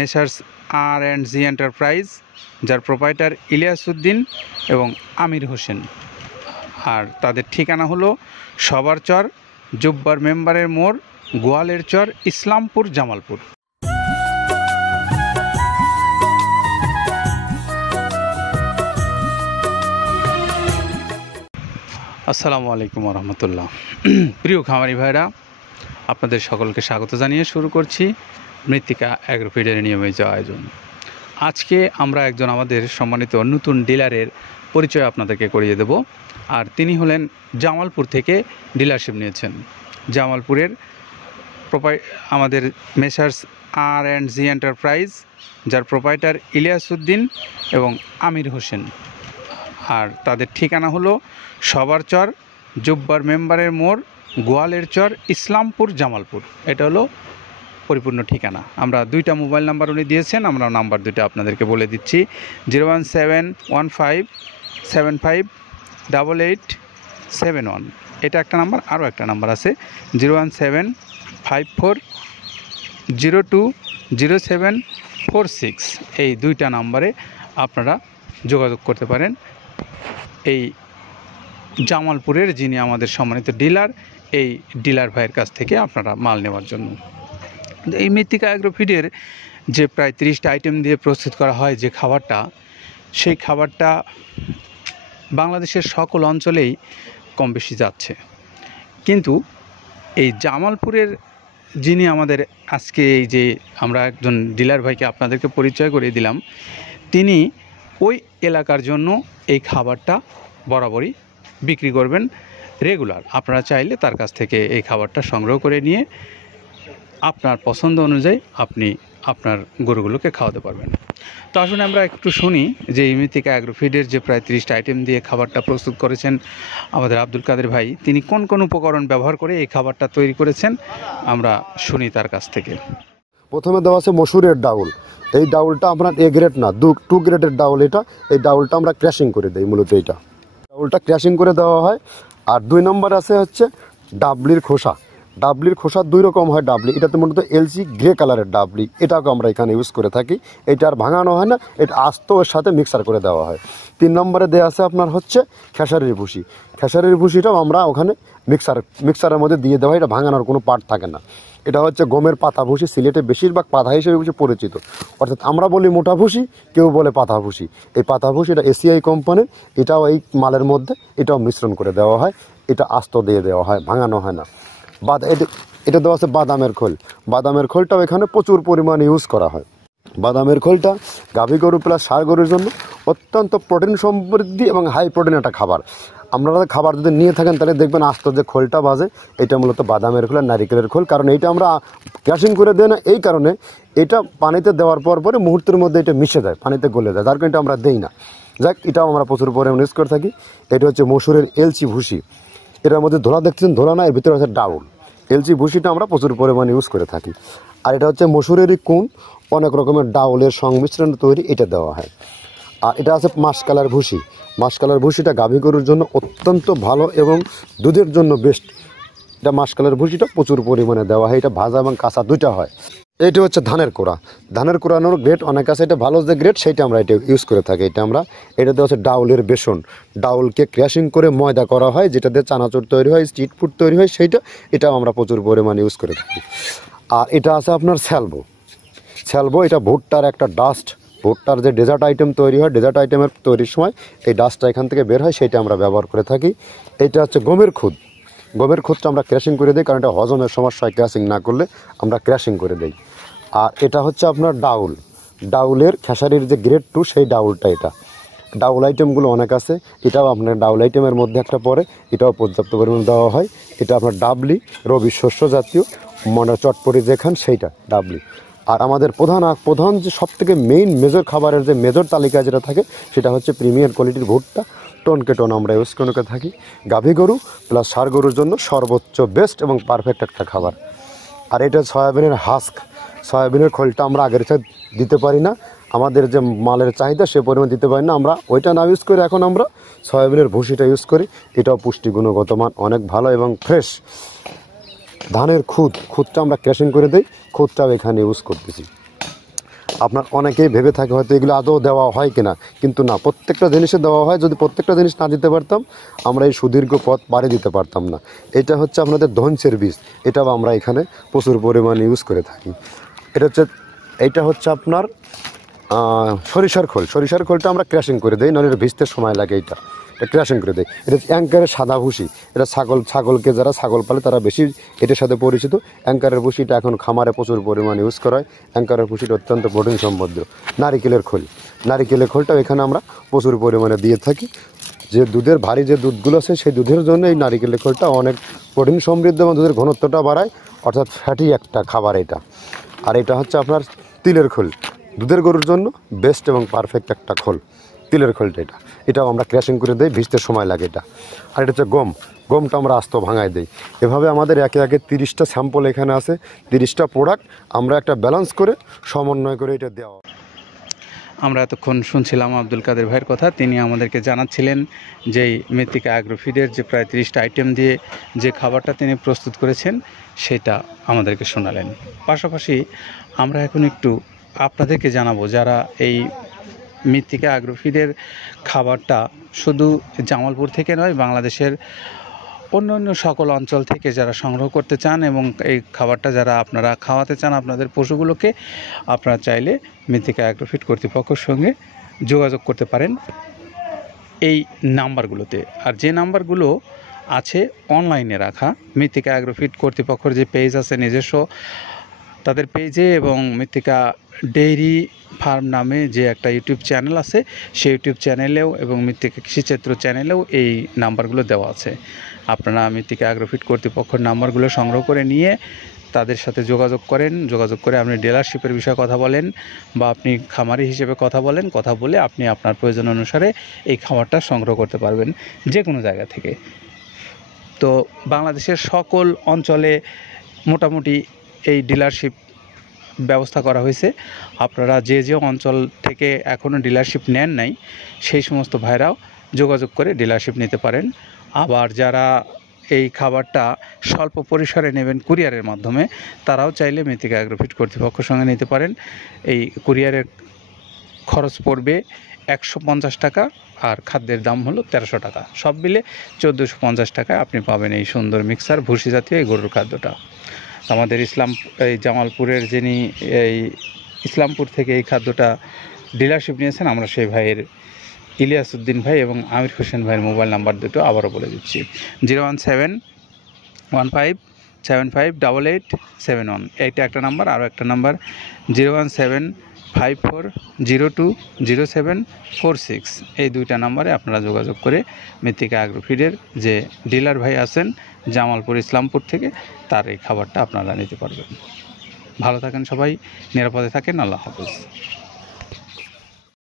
Messrs R&G enterprise, যার proprietor Ilias Uddin এবং আমির হোসেন। আর তাদের ঠিকানা হলো সবার চর, জুব্বার মেম্বারের মোড়, গোয়ালের চর, ইসলামপুর, জামালপুর। আসসালামু আলাইকুম রহমতুল্লাহ। প্রিয় খামারি ভাইরা, আপনাদের সকলকে স্বাগত জানিয়ে শুরু করছি মৃত্তিকা অ্যাগ্রোফিডের নিয়মিত আয়োজন। আজকে আমরা একজন আমাদের সম্মানিত নতুন ডিলারের পরিচয় আপনাদেরকে করিয়ে দেব। আর তিনি হলেন জামালপুর থেকে ডিলারশিপ নিয়েছেন। জামালপুরের আমাদের মেসার্স R&G এন্টারপ্রাইজ, যার প্রোপাইটার ইলিয়াস উদ্দিন এবং আমির হোসেন। আর তাদের ঠিকানা হলো সবার চর, জুব্বার মেম্বারের মোড়, গোয়ালের চর, ইসলামপুর, জামালপুর। এটা হলো পরিপূর্ণ ঠিকানা। আমরা দুইটা মোবাইল নাম্বার উনি দিয়েছেন, আমরা নাম্বার দুইটা আপনাদেরকে বলে দিচ্ছি। 01715758871, এটা একটা নাম্বার। আরও একটা নাম্বার আছে 01754020746। এই দুইটা নাম্বারে আপনারা যোগাযোগ করতে পারেন এই জামালপুরের যিনি আমাদের সম্মানিত ডিলার, এই ডিলার ভাইয়ের কাছ থেকে আপনারা মাল নেওয়ার জন্য। এই মৃত্তিকা অ্যাগ্রোফিডের যে প্রায় 30টা আইটেম দিয়ে প্রস্তুত করা হয় যে খাবারটা, সেই খাবারটা বাংলাদেশের সকল অঞ্চলেই কম বেশি যাচ্ছে। কিন্তু এই জামালপুরের যিনি আমাদের আজকে এই যে আমরা একজন ডিলার ভাইকে আপনাদেরকে পরিচয় করে দিলাম, তিনি ওই এলাকার জন্য এই খাবারটা বরাবরই বিক্রি করবেন রেগুলার। আপনারা চাইলে তার কাছ থেকে এই খাবারটা সংগ্রহ করে নিয়ে আপনার পছন্দ অনুযায়ী আপনি আপনার গরুগুলোকে খাওয়াতে পারবেন। তো আসুন আমরা একটু শুনি যে এই মৃত্তিকা অ্যাগ্রোফিডের যে প্রায় 30টা আইটেম দিয়ে খাবারটা প্রস্তুত করেছেন আমাদের আব্দুল কাদের ভাই, তিনি কোন কোন উপকরণ ব্যবহার করে এই খাবারটা তৈরি করেছেন, আমরা শুনি তার কাছ থেকে। প্রথমে দেওয়া আছে মসুরের ডাউল। এই ডাউলটা আপনার এ গ্রেড না, 2 গ্রেডের ডাউল এটা। এই ডাউলটা আমরা ক্র্যাশিং করে দিই, মূলত এইটা ডাউলটা ক্র্যাশিং করে দেওয়া হয়। আর 2 নম্বর আছে হচ্ছে ডাবলির খোসা। ডাবলির খোসা 2 রকম হয় ডাবলি, এটাতে মূলত এলসি গ্রে কালারের ডাবলি, এটাকে আমরা এখানে ইউজ করে থাকি। এটা আর ভাঙানো হয় না, এটা আস্ত ওর সাথে মিক্সার করে দেওয়া হয়। 3 নম্বরে দেওয়া আছে আপনার হচ্ছে খেসারির ভুসি। খেসারির ভুসিটাও আমরা ওখানে মিক্সারের মধ্যে দিয়ে দেওয়া হয়, এটা ভাঙানোর কোনো পার্ট থাকে না। এটা হচ্ছে গমের পাতা ভুসি, সিলেটে বেশিরভাগ পাতা হিসেবে পরিচিত। অর্থাৎ আমরা বলি মোটা ভুসি, কেউ বলে পাতা ভুসি। এই পাতা ভুসি এটা এসিআই কোম্পানির, এটাও এই মালের মধ্যে এটাও মিশ্রণ করে দেওয়া হয়, এটা আস্ত দিয়ে দেওয়া হয়, ভাঙানো হয় না। এটা দেওয়া আছে বাদামের খোল। বাদামের খোলটাও এখানে প্রচুর পরিমাণে ইউজ করা হয়। বাদামের খোলটা গাভী গরু প্লাস ষাঁড় গরুর জন্য অত্যন্ত প্রোটিন সমৃদ্ধি এবং হাই প্রোটিন একটা খাবার। আপনারা খাবার যদি নিয়ে থাকেন তাহলে দেখবেন আস্ত যে খোলটা বাজে, এটা মূলত বাদামের খোল আর নারিকেলের খোল। কারণ এইটা আমরা ক্র্যাশিং করে দেয় না, এই কারণে এটা পানিতে দেওয়ার পরে মুহূর্তের মধ্যে এটা মিশে যায়, পানিতে গলে যায়, যার কারণে এটা আমরা দেই না। যাক, এটাও আমরা প্রচুর পরিমাণে ইউজ করে থাকি। এটা হচ্ছে মসুরের এলচি ভুসি। এটার মধ্যে ধোলা দেখছেন, ধোলা না, এর ভিতরে হচ্ছে ডাউল। এলচি ভুসিটা আমরা প্রচুর পরিমাণে ইউজ করে থাকি। আর এটা হচ্ছে মসুরেরই কুন, অনেক রকমের ডাউলের সংমিশ্রণ তৈরি, এটা দেওয়া হয়। আর এটা আছে মাসকালার ভুসি। মাসকালার ভুসিটা গাভী গরুর জন্য অত্যন্ত ভালো এবং দুধের জন্য বেস্ট। এটা মাসকালার ভুসিটা প্রচুর পরিমাণে দেওয়া হয়, এটা ভাজা এবং কাঁচা দুইটা হয়। এইটা হচ্ছে ধানের কোড়া। ধানের কোড়ানোর গ্রেড অনেক আছে, এটা ভালো যে গ্রেড সেইটা আমরা এটা ইউজ করে থাকি। এটাতে হচ্ছে ডাউলের বেসন। ডাউলকে ক্র্যাশিং করে ময়দা করা হয়, যেটাতে চানাচুর তৈরি হয়, স্ট্রিট ফুড তৈরি হয়, এটাও আমরা প্রচুর পরিমাণে ইউজ করে থাকি। আর এটা আছে আপনার স্যালবো। এটা ভুট্টার একটা ডাস্ট। ভুট্টার যে ডেজার্ট আইটেম তৈরি হয়, ডেজার্ট আইটেমের তৈরির সময় এই ডাস্টটা এখান থেকে বের হয়, সেইটা আমরা ব্যবহার করে থাকি। এটা হচ্ছে গমের খুদ। গমের খুদটা আমরা ক্র্যাশিং করে দিই, কারণ এটা হজমের সমস্যা হয়, ক্র্যাশিং না করলে আমরা ক্র্যাশিং করে দিই। আর এটা হচ্ছে আপনার ডাউলের খেসারির যে গ্রেড 2, সেই ডাউলটা। এটা ডাউল আইটেমগুলো অনেক আছে, এটাও আপনার ডাউল আইটেমের মধ্যে একটা পড়ে, এটাও পর্যাপ্ত পরিমাণ দেওয়া হয়। এটা আপনার ডাবলি, রবি শস্য জাতীয়, চটপটি যেখান সেইটা ডাবলি। আর আমাদের প্রধান যে সবথেকে মেজর খাবারের যে মেজর তালিকা যেটা থাকে, সেটা হচ্ছে প্রিমিয়ার কোয়ালিটির ভুট্টা। টনকে টন আমরা ইউজ করে থাকি। গাভী গরু প্লাস ষাঁড় গরুর জন্য সর্বোচ্চ বেস্ট এবং পারফেক্ট একটা খাবার। আর এটা সয়াবিনের হাস্ক। সয়াবিনের খোলটা আমরা আগের সাথে দিতে পারি না, আমাদের যে মালের চাহিদা সে পরিমাণ দিতে পারি না, আমরা ওইটা না ইউজ করে এখন আমরা সয়াবিনের ভুসিটা ইউজ করি। এটাও পুষ্টি গুণগত মান অনেক ভালো এবং ফ্রেশ। ধানের খুদটা আমরা ক্র্যাশিং করে দিই, খুদটাও এখানে ইউজ করতেছি। আপনার অনেকেই ভেবে থাকে হয়তো এগুলো আদৌ দেওয়া হয় কিনা, কিন্তু না, প্রত্যেকটা জিনিসে দেওয়া হয়। যদি প্রত্যেকটা জিনিস না দিতে পারতাম আমরা এই সুদীর্ঘ পথ পাড়ি দিতে পারতাম না। এটা হচ্ছে আপনাদের ধনসের বীজ, এটাও আমরা এখানে প্রচুর পরিমাণে ইউজ করে থাকি। এইটা হচ্ছে আপনার সরিষার খোল। সরিষার খোলটা আমরা ক্র্যাশিং করে দিই, নাহলে এটা ভিজতে সময় লাগে। এটা ক্র্যাশিং করে দেয়। এটা অ্যাঙ্কারের সাদা ভুসি, এটা ছাগলকে যারা ছাগল পালে তারা বেশি এটার সাথে পরিচিত। অ্যাঙ্কারের ভুসিটা এখন খামারে প্রচুর পরিমাণে ইউজ করা হয়। অ্যাঙ্কারের ভুসিটা অত্যন্ত প্রোটিন সমৃদ্ধ। নারিকেলের খোলটাও এখানে আমরা প্রচুর পরিমাণে দিয়ে থাকি। যে দুধের ভারী যে দুধগুলো আছে সেই দুধের জন্য এই নারিকেলের খোলটা অনেক প্রোটিন সমৃদ্ধ এবং দুধের ঘনত্বটা বাড়ায়, অর্থাৎ ফ্যাটি একটা খাবার এটা। আর এটা হচ্ছে আপনার তিলের খোল, দুধের গরুর জন্য বেস্ট এবং পারফেক্ট একটা খোল, তিলের খোলটা। এটাও আমরা ক্র্যাশিং করে দিই, ভিজতে সময় লাগে এটা। আর এটা হচ্ছে গমটা আমরা আস্ত ভাঙায় দিই। এভাবে আমাদের একে 30টা স্যাম্পল এখানে আছে, 30টা প্রোডাক্ট আমরা একটা ব্যালেন্স করে সমন্বয় করে এটা দেওয়া। আমরা এতক্ষণ শুনছিলাম আব্দুল কাদের ভাইয়ের কথা। তিনি আমাদেরকে জানাচ্ছিলেন যে মৃত্তিকা অ্যাগ্রোফিডের যে প্রায় 30টা আইটেম দিয়ে যে খাবারটা তিনি প্রস্তুত করেছেন সেটা আমাদেরকে শোনালেন। পাশাপাশি আমরা এখন একটু আপনাদেরকে জানাবো, যারা এই মৃত্তিকা অ্যাগ্রোফিডের খাবারটা শুধু জামালপুর থেকে নয়, বাংলাদেশের অন্য সকল অঞ্চল থেকে যারা সংগ্রহ করতে চান এবং এই খাবারটা যারা আপনারা খাওয়াতে চান আপনাদের পশুগুলোকে, আপনারা চাইলে মৃত্তিকা অ্যাগ্রোফিড কর্তৃপক্ষের সঙ্গে যোগাযোগ করতে পারেন এই নাম্বারগুলোতে। আর যে নাম্বারগুলো আছে অনলাইনে রাখা, মৃত্তিকা অ্যাগ্রোফিড কর্তৃপক্ষের যে পেজ আছে নিজস্ব, তাদের পেজে এবং মৃত্তিকা ডেইরি ফার্ম নামে যে একটা ইউটিউব চ্যানেল আছে, সেই ইউটিউব চ্যানেলেও এবং মৃত্তিকা কৃষিচিত্র চ্যানেলেও এই নাম্বারগুলো দেওয়া আছে। আপনারা মৃত্তিকা অ্যাগ্রোফিড কর্তৃপক্ষের নাম্বারগুলো সংগ্রহ করে নিয়ে তাদের সাথে যোগাযোগ করে আপনি ডিলারশিপের বিষয়ে কথা বলেন বা আপনি খামারি হিসেবে কথা বলে আপনি আপনার প্রয়োজন অনুসারে এই খাবারটা সংগ্রহ করতে পারবেন যে কোনো জায়গা থেকে। তো বাংলাদেশের সকল অঞ্চলে মোটামুটি এই ডিলারশিপ ব্যবস্থা করা হয়েছে। আপনারা যে অঞ্চল থেকে এখনও ডিলারশিপ নেন নাই সেই সমস্ত ভাইরাও যোগাযোগ করে ডিলারশিপ নিতে পারেন। আবার যারা এই খাবারটা স্বল্প পরিসরে নেবেন কুরিয়ারের মাধ্যমে, তারাও চাইলে মৃত্তিকা অ্যাগ্রোফিড কর্তৃপক্ষের সঙ্গে নিতে পারেন। এই কুরিয়ারের খরচ পড়বে 150 টাকা আর খাদ্যের দাম হলো 1300 টাকা, সব মিলে 1450 টাকায় আপনি পাবেন এই সুন্দর মিক্সার ভুসি জাতীয় এই গরুর খাদ্যটা। আমাদের এই জামালপুরের যিনি এই ইসলামপুর থেকে এই খাদ্যটা ডিলারশিপ নিয়েছেন, আমরা সেই ভাইয়ের ইলিয়াস উদ্দিন ভাই এবং আমির হোসেন ভাইয়ের মোবাইল নাম্বার দুটো আবারও বলে দিচ্ছি, 01715758871। এইটা একটা নাম্বার, আরও একটা নাম্বার 01754020746। এই দুইটা নাম্বারে আপনারা যোগাযোগ করে মৃত্তিকা অ্যাগ্রোফিডের যে ডিলার ভাই আছেন জামালপুর ইসলামপুর থেকে, তার এই খাবারটা আপনারা নিতে পারবেন। ভালো থাকেন সবাই, নিরাপদে থাকেন। আল্লাহ হাফেজ।